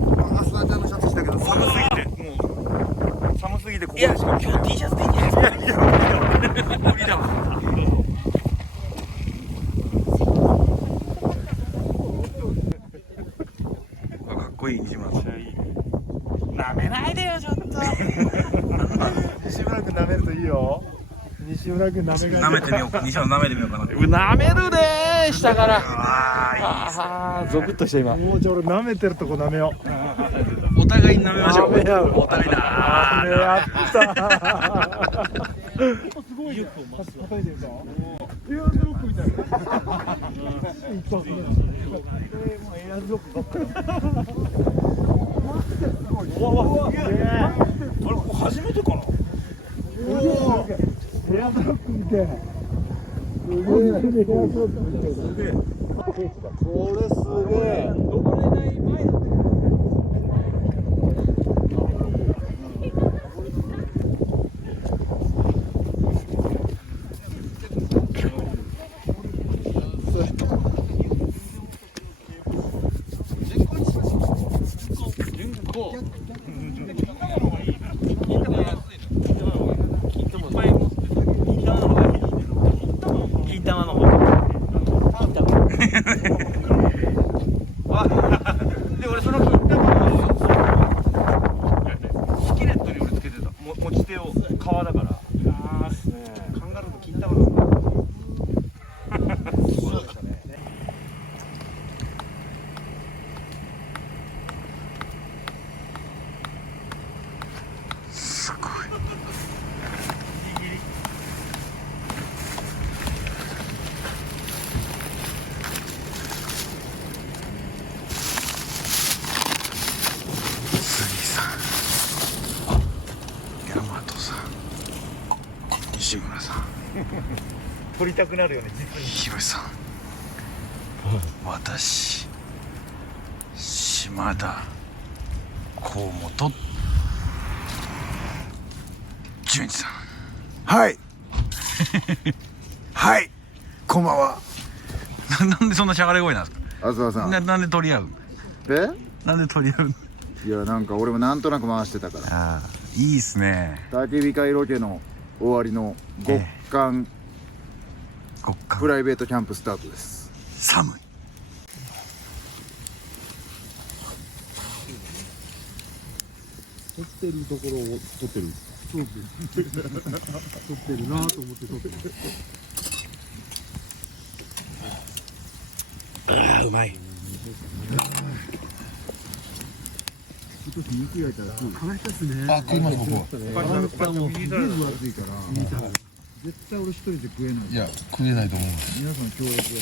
スラちゃんのシャツ着たけど寒すぎて、もう寒すぎてここでしか。今日 T シャツでいいんじゃないですか。いや無理だわ。かっこいい西村さん。なめないでよちょっと。西村君舐めるといいよ。西村君舐めが舐めてみようか。西村舐めてみようかな。なめるでー下から。ああーゾクッとした今。もうじゃあ俺舐めてるとこ舐めよう。お互いに舐めましょう。舐め合うお互いだ。舐め合ったすごいね。叩いてるぞ。エアーズロックみたいな。そうそう。もうエアーズロックばっかり。うわうわ。すげえ。あれこれ初めてかな。おお。エアーズロックみたい。すげえ。エアーズロックみたい。すげえ。これすげえ。登れない前だね。金玉の方。で俺その金玉をスキレットに俺つけてた。持ち手を革だから。ああすね。カンガルーの金玉なんだ。そうでしたね。すごい。杉さん、大和さん、西村さん、撮りたくなるよね。ひろしさん、私、島田、河本、淳一さん。はいはいこんばんは。なんでそんなしゃがれ声なんですあずわさん。か。なんで取り合う。なんで取り合う。いやなんか俺もなんとなく回してたから。ああ、いいっすね。焚き火会ロケの終わりの極寒極寒プライベートキャンプスタートです。寒い。撮ってるところを撮ってる。そう撮ってるなと思って撮ってる。あーうまい。少し肉焼いたら話したっすね。あ、食います僕は。もうすげえ分厚いから絶対俺一人で食えない。いや、食えないと思う。皆さん協力が必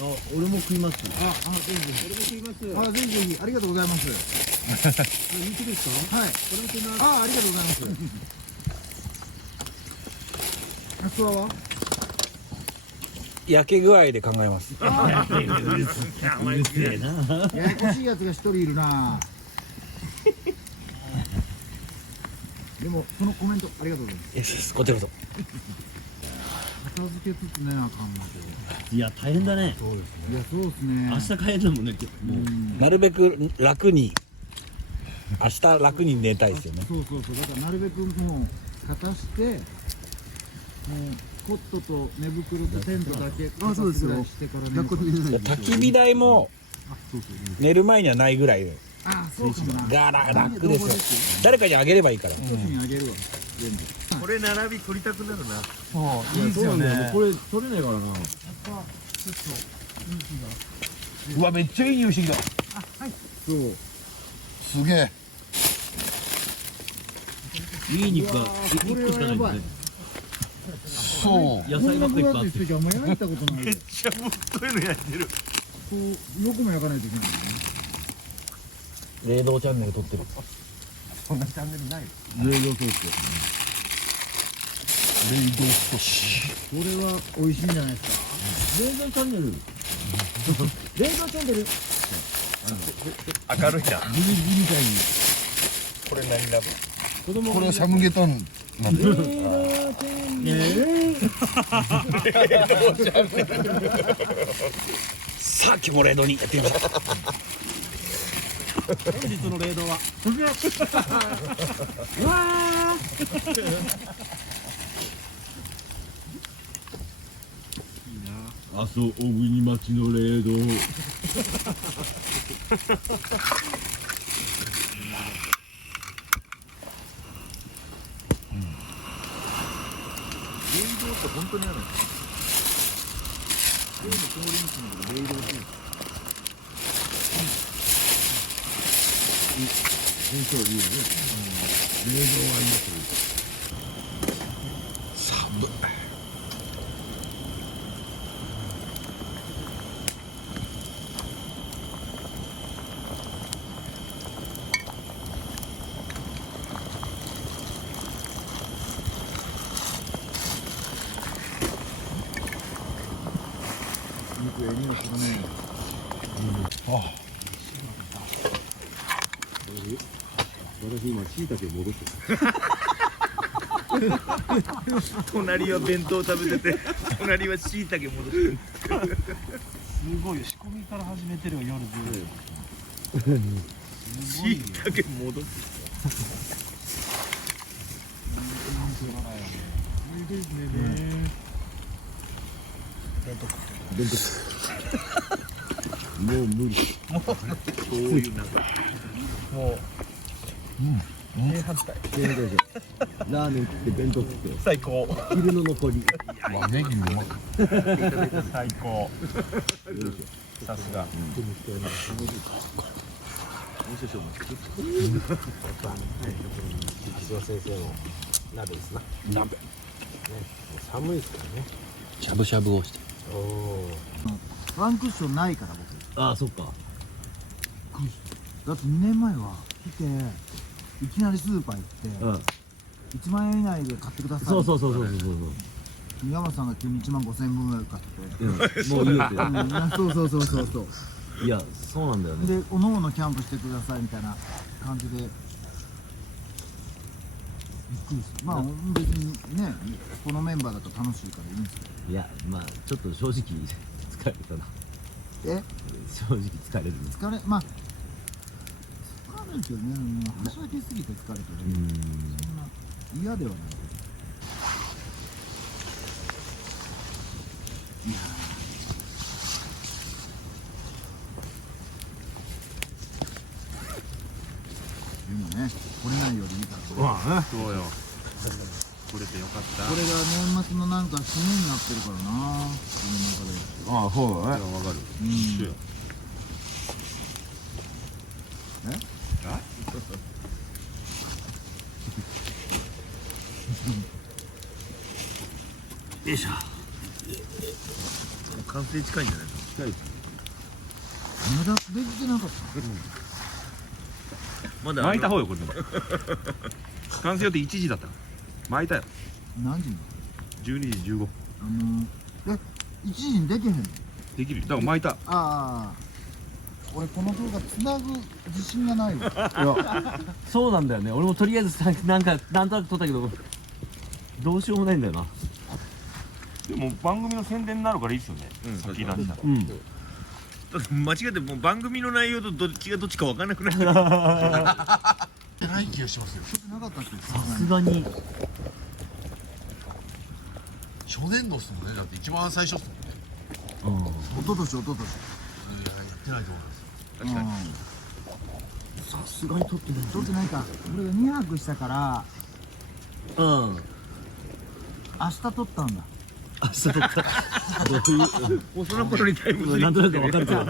要だ。俺も食います。ぜひぜひ。俺も食います。ぜひぜひ。ありがとうございます。肉ですか？はい。これも食います。ありがとうございます。あそは？焼け具合で考えます。ややこしいやつが一人いるな。でもそのコメントありがとうございます。よし、こちらこそ。片付けつつねあかんなと。いや大変だね。いやそうですね。明日帰るのもね、もうなるべく楽に、明日楽に寝たいですよね。そうそうそう。だからなるべくもう片してもうコットと寝袋とテントだけ片付けしてから寝る。焚き火台もそうそう。寝る前にはないぐらいそうかもな。が楽ですよ。誰かにあげればいいから。一つにあげるわ。全部。これ並び取りたくなるな。いいですよね。これ取れないからな。うわ、めっちゃいい匂いしてきた。そう。すげえ。いい肉が1個しかないんだね。そう。野菜ばっかいっぱいあって。あんま焼いたことない。めっちゃぶっといの焼いてる。こうよくも焼かないといけない。冷凍チャンネル撮ってる。そんなチャンネルない。冷蔵ソース。冷凍少し。これは美味しいんじゃないですか。冷蔵チャンネル。冷蔵チャンネル。明るいな。ギリギリみたいに。これ何ラブ。子供これはサムゲタンなんで。さあ、今日も冷凍にやってみましょう。本日のレードはうわ阿蘇小国町のレードレイドって本当にあるんですか？レイの通り道のことレイドって言うんですか？そういうね、レードはありますよ。寒い。肉ええ匂いするね。私今椎茸戻して隣は弁当食べてて、隣は椎茸戻してる。すごいよ、仕込みから始めてるよ、夜10時。椎茸戻す。もう無理。こういうなんかラーメン食って弁当食って最高。昼の残りわネギもうまく。最高。さすが。しゃぶしゃぶをしてワンクッションないから僕ああそっかだって2年前は来ていきなりスーパー行って、うん1万円以内で買ってくださいそうそう山本さんが急に1万5000円分ぐらい買ってて、もういいよっそういやそうなんだよねでおのおのキャンプしてくださいみたいな感じでびっくりした。まあ別にねこのメンバーだと楽しいからいいんですけどいやまあちょっと正直疲れたなえ正直疲れるね疲れまあ疲れるけどねもうはしゃぎすぎて疲れてる、そんな嫌ではないけどいやでもね来れないよりいいからねそうよ。これでよかった。これが年末のなんか締めになってるからな自分の中でああそうだね。わかる。うんよいしょ。完成近いんじゃないですか。近い。まだできてなかったまだ巻いた方よ、これでも。完成予定1時だった。巻いたよ。何時に12時15分。1時にできへんのできる。だから巻いた。ああ俺この動画つなぐ自信がないわそうなんだよね俺もとりあえずなんとなく撮ったけどどうしようもないんだよなでも番組の宣伝になるからいいっすよね。さっき言ったんだ。うんだって間違ってもう番組の内容とどっちがどっちか分からなくなってる。ない気がしますよ。なかったっけさすがに初年度っすもんね。だって一番最初っすもんね。うんおととしいややってないと思います。確かに。さすがに撮ってない撮ってないか俺が2泊したからうん明日撮ったんだあそうかどういうもうその頃にタイムスリップなんとなく分かるけど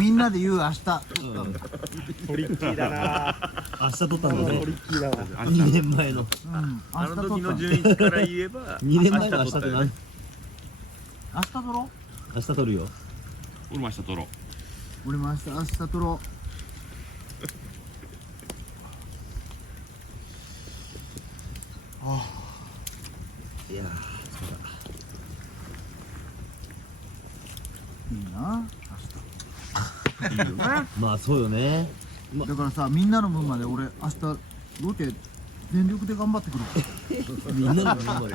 みんなで言う明日撮ったんだトリッキーだな。明日撮ったんだねトリッキーだわ。 2年前のうんあの時の明日順位から言えば2年前の明日って何明日撮ろ明日撮るよ俺も明日撮ろう。う俺も明日撮ろいやういいなまあそうよね明日だからさみんなの分まで俺明日ロケ全力で頑張ってくるみんなの頑張る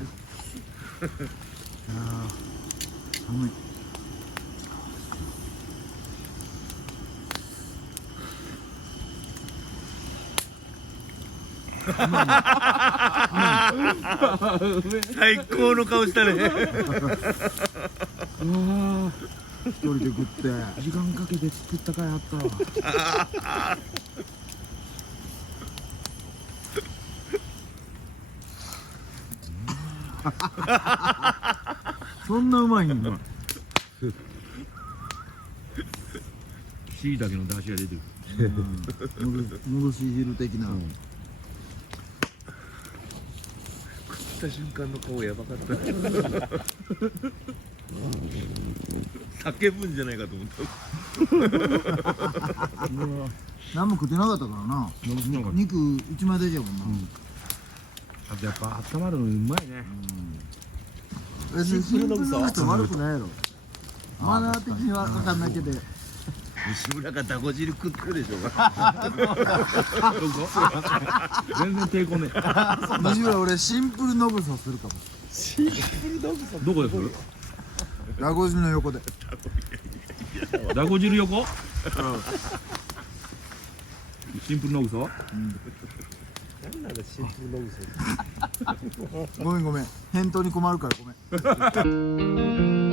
寒い最高の顔したね。一人で食って時間かけて作ったかいあったわ。そんなうまいんだ。しいたけの出汁が出てる。戻し汁的な。食った瞬間の顔やばかった。叫ぶんじゃないかと思った。何も食ってなかったからな。肉1枚だけやもんな。あとやっぱ温まるのうまいね。シンプルの人悪くないやろ。マナー的には分かんないけど。西村がダゴ汁食ってるでしょうが。全然抵抗ねえ。西村俺シンプルノブソするかも。どこでする？ラゴジの横で。ダゴ汁横？シンプルの嘘？ごめんごめん。返答に困るからごめん。